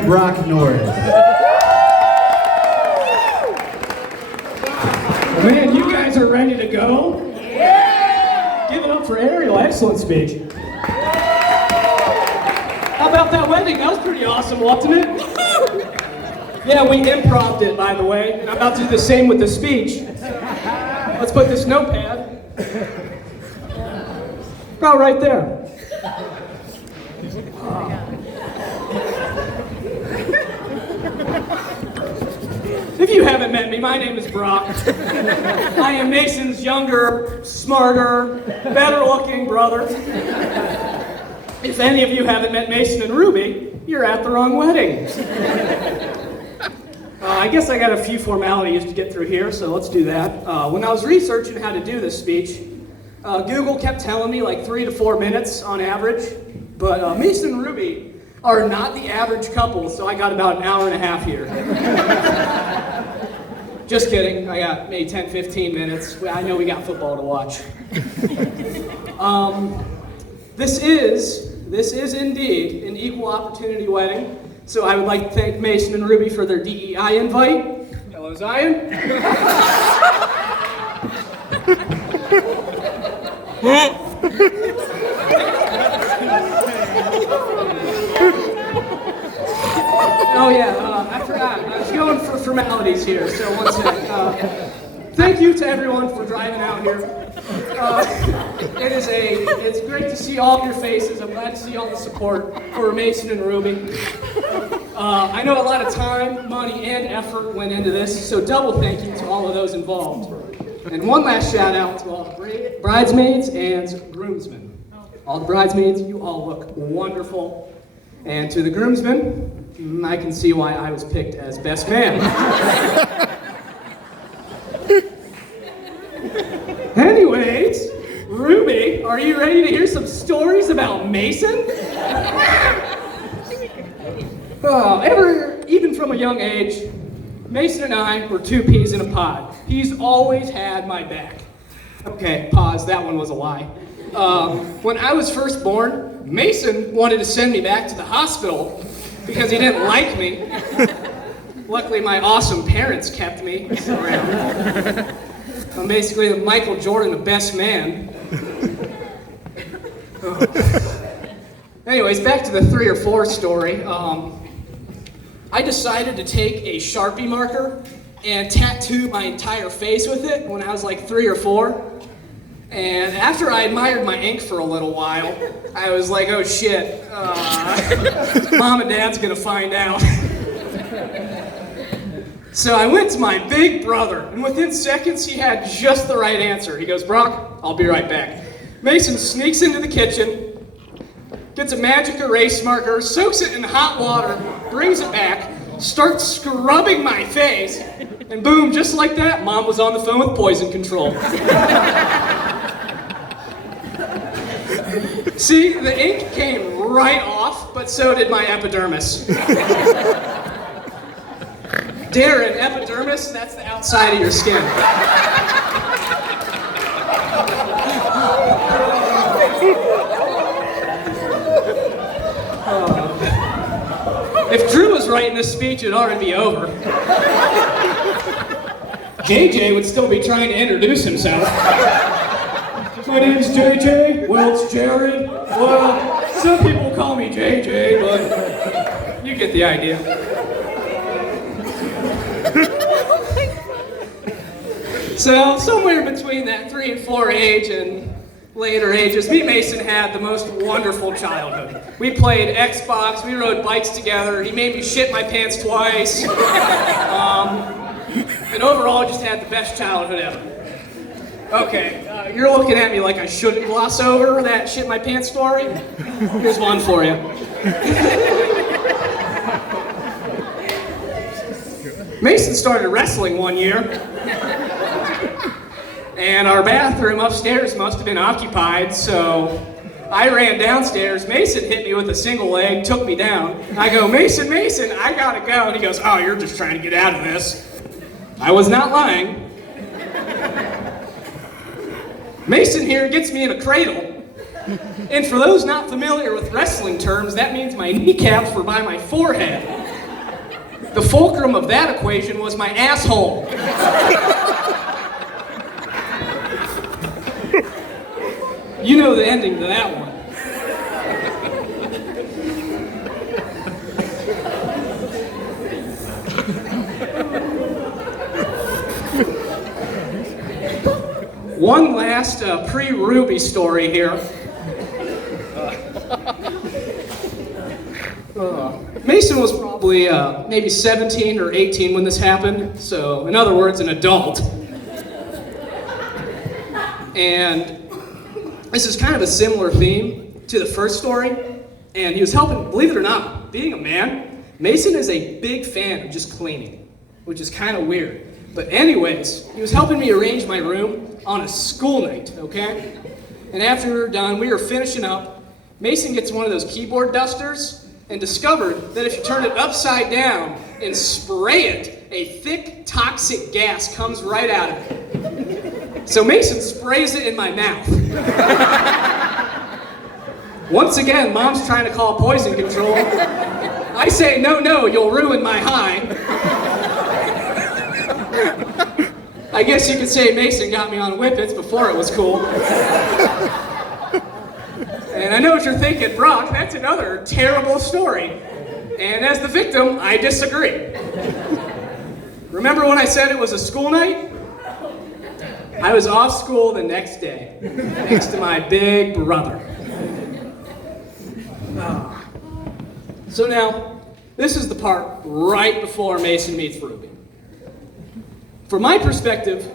and Brock Norris. Man, you guys are ready to go? Yeah! Give it up for Ariel. Excellent speech. How about that wedding? That was pretty awesome, wasn't it? Yeah, we improv'd it, by the way. And I'm about to do the same with the speech. Let's put this notepad about right there. If you haven't met me, my name is Brock. I am Mason's younger, smarter, better-looking brother. If any of you haven't met Mason and Ruby, you're at the wrong wedding. I guess I got a few formalities to get through here, so let's do that. When I was researching how to do this speech, Google kept telling me like 3 to 4 minutes on average, but Mason and Ruby are not the average couple, so I got about an hour and a half here. Just kidding, I got maybe 10, 15 minutes. I know we got football to watch. This is indeed an equal opportunity wedding, so I would like to thank Mason and Ruby for their DEI invite. Hello, Zion. Oh yeah, I forgot. I was going for formalities here, so one sec. Thank you to everyone for driving out here. It's great to see all of your faces. I'm glad to see all the support for Mason and Ruby. I know a lot of time, money, and effort went into this, so double thank you to all of those involved. And one last shout out to all the bridesmaids and groomsmen. All the bridesmaids, you all look wonderful. And to the groomsmen, I can see why I was picked as best man. Anyways, Ruby, are you ready to hear some stories about Mason? Even from a young age, Mason and I were two peas in a pod. He's always had my back. Okay, pause, that one was a lie. When I was first born, Mason wanted to send me back to the hospital because he didn't like me. Luckily, my awesome parents kept me around. I'm basically the Michael Jordan, the best man. Anyways, back to the 3 or 4 story. I decided to take a Sharpie marker and tattoo my entire face with it when I was like 3 or 4. And after I admired my ink for a little while, I was like, oh shit, Mom and Dad's gonna find out. So I went to my big brother, and within seconds he had just the right answer. He goes, Brock, I'll be right back. Mason sneaks into the kitchen, gets a magic erase marker, soaks it in hot water, brings it back, starts scrubbing my face, and boom, just like that, Mom was on the phone with poison control. See, the ink came right off, but so did my epidermis. Darren, epidermis, that's the outside of your skin. If Drew was writing this speech, it'd already be over. JJ would still be trying to introduce himself. My name's JJ. Well, it's Jared. Well, some people call me JJ, but you get the idea. So, somewhere between that 3 and 4 age and later ages, me and Mason had the most wonderful childhood. We played Xbox, we rode bikes together, he made me shit my pants twice. And overall, just had the best childhood ever. Okay, you're looking at me like I shouldn't gloss over that shit my pants story. Here's one for you. Mason started wrestling one year, and our bathroom upstairs must have been occupied, so I ran downstairs. Mason hit me with a single leg, took me down. I go, Mason, I gotta go. And he goes, oh, you're just trying to get out of this. I was not lying. Mason here gets me in a cradle. And for those not familiar with wrestling terms, that means my kneecaps were by my forehead. The fulcrum of that equation was my asshole. You know the ending to that one. One last pre-Ruby story here. Mason was probably maybe 17 or 18 when this happened, so in other words, an adult. And this is kind of a similar theme to the first story, and he was helping, believe it or not, being a man, Mason is a big fan of just cleaning, which is kind of weird. But anyways, he was helping me arrange my room on a school night, okay? And after we were done, we were finishing up. Mason gets one of those keyboard dusters and discovered that if you turn it upside down and spray it, a thick, toxic gas comes right out of it. So Mason sprays it in my mouth. Once again, Mom's trying to call poison control. I say, no, you'll ruin my high. I guess you could say Mason got me on whippets before it was cool. And I know what you're thinking, Brock, that's another terrible story. And as the victim, I disagree. Remember when I said it was a school night? I was off school the next day, next to my big brother. So now, this is the part right before Mason meets Ruby. From my perspective,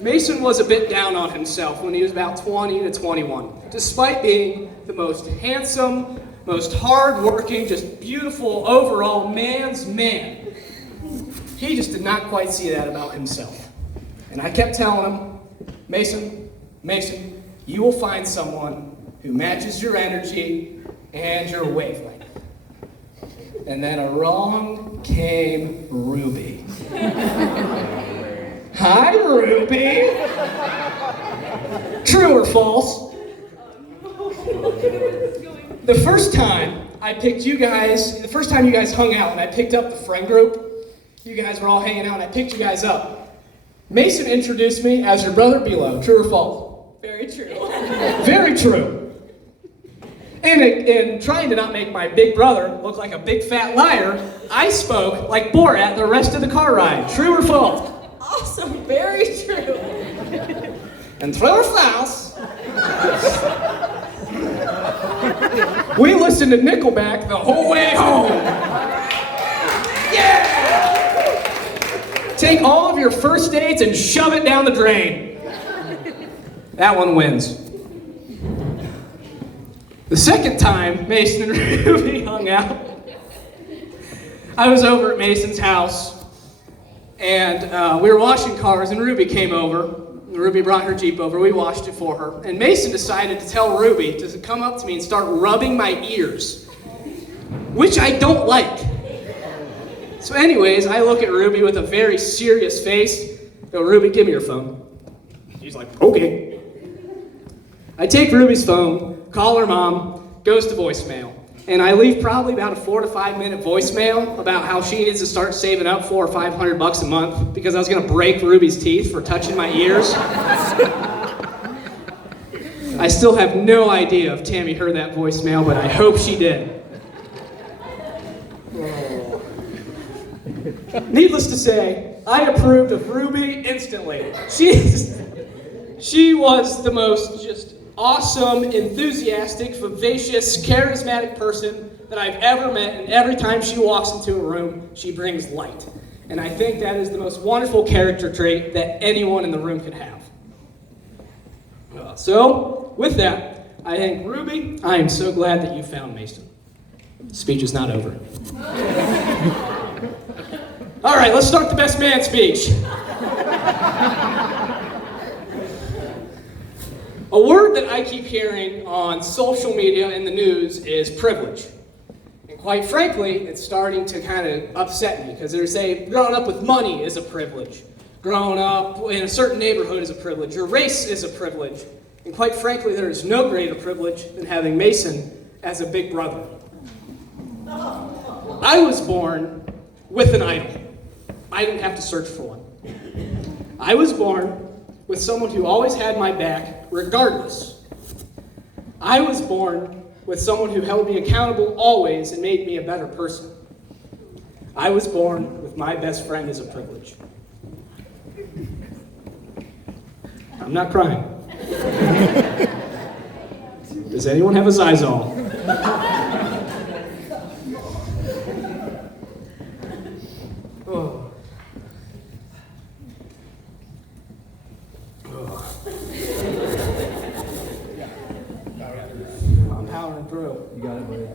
Mason was a bit down on himself when he was about 20 to 21, despite being the most handsome, most hard-working, just beautiful overall man's man. He just did not quite see that about himself. And I kept telling him, Mason, you will find someone who matches your energy and your wavelength. And then along came Ruby. Hi, Ruby. True or false? The first time you guys hung out and I picked up the friend group, you guys were all hanging out and I picked you guys up, Mason introduced me as your brother Bilo. True or false? Very true. Very true. And in trying to not make my big brother look like a big fat liar, I spoke like Borat the rest of the car ride. True or false? Awesome, very true. And true or false? We listened to Nickelback the whole way home. Yeah! Take all of your first dates and shove it down the drain. That one wins. The second time Mason and Ruby hung out, I was over at Mason's house, and we were washing cars, and Ruby came over. Ruby brought her Jeep over. We washed it for her. And Mason decided to tell Ruby to come up to me and start rubbing my ears, which I don't like. So anyways, I look at Ruby with a very serious face. Go, Ruby, give me your phone. She's like, okay. I take Ruby's phone, call her mom, goes to voicemail. And I leave probably about a 4 to 5 minute voicemail about how she needs to start saving up $400 or $500 a month because I was gonna break Ruby's teeth for touching my ears. I still have no idea if Tammy heard that voicemail, but I hope she did. Needless to say, I approved of Ruby instantly. She was the most just awesome, enthusiastic, vivacious, charismatic person that I've ever met, and every time she walks into a room, she brings light. And I think that is the most wonderful character trait that anyone in the room could have. So, with that, I think, Ruby, I am so glad that you found Mason. Speech is not over. All right, let's start the best man speech. A word that I keep hearing on social media and the news is privilege. And quite frankly, it's starting to kind of upset me because they say growing up with money is a privilege. Growing up in a certain neighborhood is a privilege. Your race is a privilege. And quite frankly, there is no greater privilege than having Mason as a big brother. I was born with an idol. I didn't have to search for one. I was born with someone who always had my back, regardless. I was born with someone who held me accountable always and made me a better person. I was born with my best friend as a privilege. I'm not crying. Does anyone have a Zizal? Oh. Oh. I'm powering through. You got it, buddy.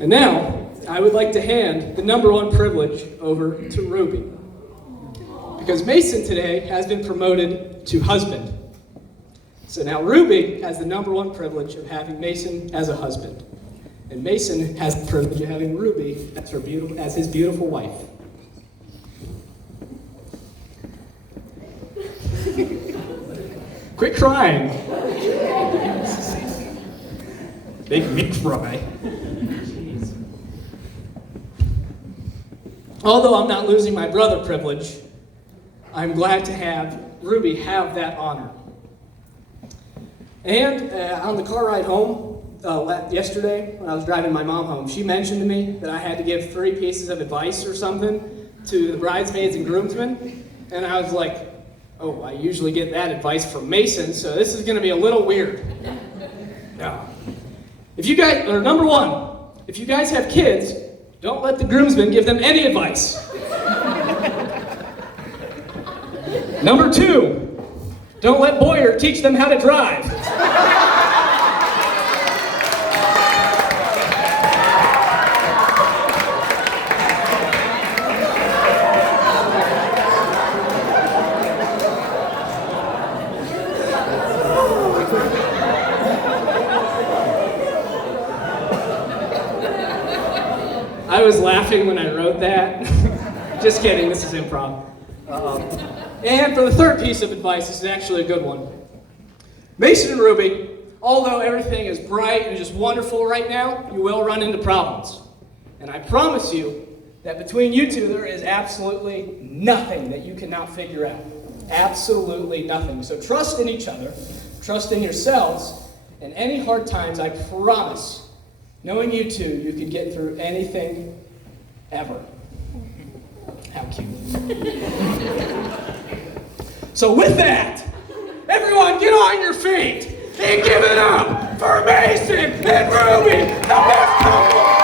And now, I would like to hand the number one privilege over to Ruby. Because Mason today has been promoted to husband. So now Ruby has the number one privilege of having Mason as a husband. And Mason has the privilege of having Ruby as his beautiful wife. Quit crying. Make me cry. Jeez. Although I'm not losing my brother privilege, I'm glad to have Ruby have that honor. And on the car ride home yesterday, when I was driving my mom home, she mentioned to me that I had to give 3 pieces of advice or something to the bridesmaids and groomsmen. And I was like, oh, I usually get that advice from Mason, so this is going to be a little weird. Yeah. If you guys, or number one, if you guys have kids, don't let the groomsmen give them any advice. Number 2, don't let Boyer teach them how to drive. I was laughing when I wrote that. Just kidding, this is improv. And for the third piece of advice, this is actually a good one. Mason and Ruby, although everything is bright and just wonderful right now, you will run into problems. And I promise you that between you two, there is absolutely nothing that you cannot figure out. Absolutely nothing. So trust in each other, trust in yourselves, and any hard times, I promise, knowing you two, you can get through anything ever. How cute. So with that, everyone get on your feet and give it up for Mason and Ruby, the best couple